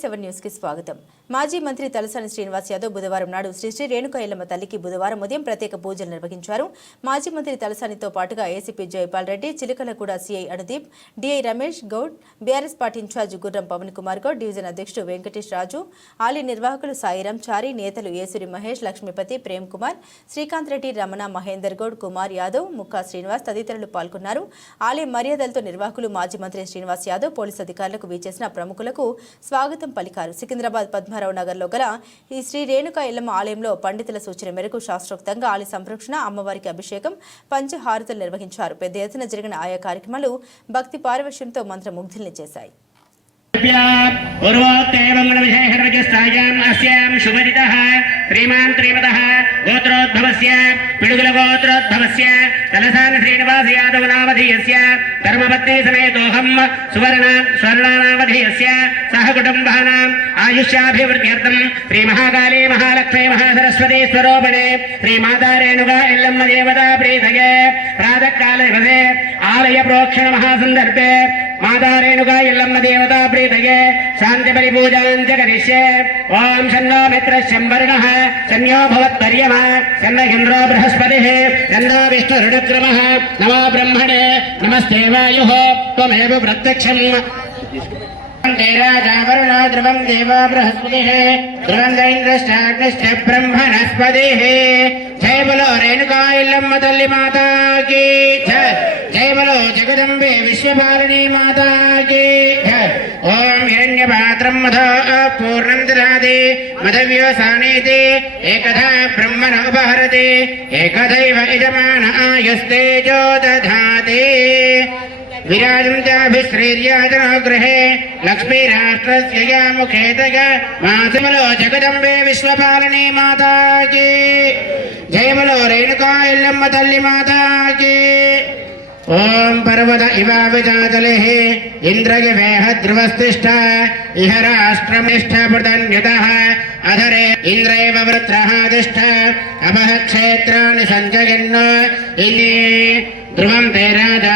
Seven న్యూస్కి స్వాగతం. మాజీ మంత్రి తలసాని శ్రీనివాస్ యాదవ్ బుధవారం నాడు శ్రీ శ్రీ రేణుకా ఎల్లమ్మ తల్లికి బుధవారం ఉదయం ప్రత్యేక పూజలు నిర్వహించారు. మాజీ మంత్రి తలసానితో పాటుగా ACP Jaipal Reddy Chilakalaguda CI Anudeep DI Ramesh Goud BRS party incharge Gurram Pavan Kumar Goud division అధ్యక్షుడు వెంకటేష్ రాజు ఆలయ నిర్వాహకులు సాయిరాం చారి నేతలు ఏసూరి మహేష్ లక్ష్మీపతి ప్రేమ్ కుమార్ శ్రీకాంత్ రెడ్డి రమణ మహేందర్ గౌడ్ కుమార్ యాదవ్ ముక్కా శ్రీనివాస్ తదితరులు పాల్గొన్నారు. ఆలయ మర్యాదలతో నిర్వాహకులు మాజీ మంత్రి శ్రీనివాస్ యాదవ్ పోలీసు అధికారులకు వీచేసిన ప్రముఖులకు స్వాగతం పలికారు. సికింద్రాబాద్ పద్మారావు నగర్లో గల ఈ శ్రీ రేణుకా ఇల్లమ్మ ఆలయంలో పండితుల సూచన మేరకు శాస్త్రోక్తంగా ఆలయ సంరక్షణ అమ్మవారికి అభిషేకం పంచహారతులు నిర్వహించారు. పెద్ద ఎత్తున జరిగిన ఆయా కార్యక్రమాలు భక్తి పారవశ్యంతో మంత్రముగ్ధుల్ని చేశాయి. శ్రీమాన్ శ్రీమత గోత్రోద్భవస్య పిడుగుల గోత్రోద్భవస్య తలసాని శ్రీనివాస యాదవ నామధీయస్య ధర్మపత్ని సమేతోహం సువర్ణ స్వర్ణానామధీయస్య సహ కుటుంబానాం ఆయుష్యాభివృద్ధ్యర్థం శ్రీ మహాకాళీ మహాలక్ష్మీ మహాసరస్వతి స్వరూపణే శ్రీ మాతా ఎల్లమ్మ దేవతా ప్రీతగే ప్రాతకాల ఆలయ ప్రోక్షణ మహాసందర్భే మాతారేణుగా ఇల్లమ్మ దేవతా ప్రీతయే శాంతి బలి పూజాంచ కరిష్యే ఓం షన్నో మిత్ర శంవర్ణ శన్యో భవత్పర్యమ శన్న ఇంద్రో బృహస్పతి చంద్రో విష్ణు రుణక్రమ నమో బ్రహ్మణే నమస్తే వాయు. త్వమేవ ప్రత్యక్షం. राजावरुणो ध्रुवम् देवो बृहस्पतिः दैन्द्रश्चाग्निश्च ब्रह्मणस्पतिः जय बोलो रेणुका इल्लम्म तल्ली माता की जय बोलो जगदम्बे विश्वपालिनी माता की ॐ हिरण्यपात्रम् मधो पूर्णम् ददाति मधव्योसानीति एकधा ब्रह्मण उपहरति एकदैव यजमान आयुस्तेजो दधाति विराजं चाभिश्रीर्याजनगृहे लक्ष्मीराष्ट्रस्य या मुखे तय मासिमलो जगदम्बे विश्वपालिनी माता की जय बलो रेणुका इल्लम्म तल्ली माता की ॐ पर्वत इवाविजातलेः इन्द्रगिवेह ध्रुवस्तिष्ठ इह राष्ट्रमिष्ठ पृतन्यतः अधरे इन्द्रैव वृत्रः तिष्ठ अपः क्षेत्राणि सञ्जयन् इति ध्रुवं ते राजा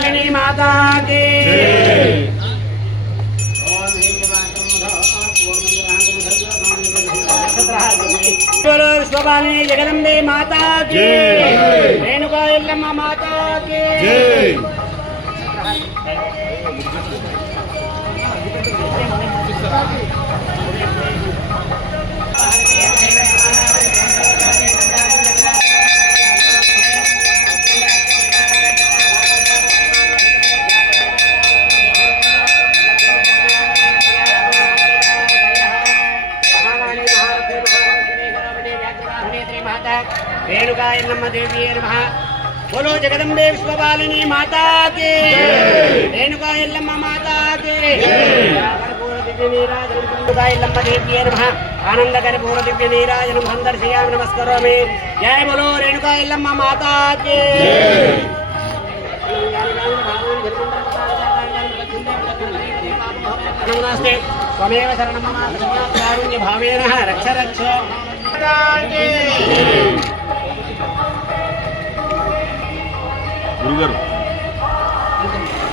जगदम्बे माता की। बोलो जगदम्बे माता की। रेणुका माता की। रेणुका एल्लम्मा देवी नमः बोलो जगदम्बे विश्वपालिनी माता की रेणुका एल्लम्मा माता की रेणुका एल्लम्मा देवी नमः आनंदकर पूर्व दिव्य नीराजनम संदर्शयामि नमस्करोमि जय बोलो रेणुका एल्लम्मा माता की नमस्ते त्वमेव शरणं मम कारुण्य भावेन रक्ष रक्ष Búlgaro.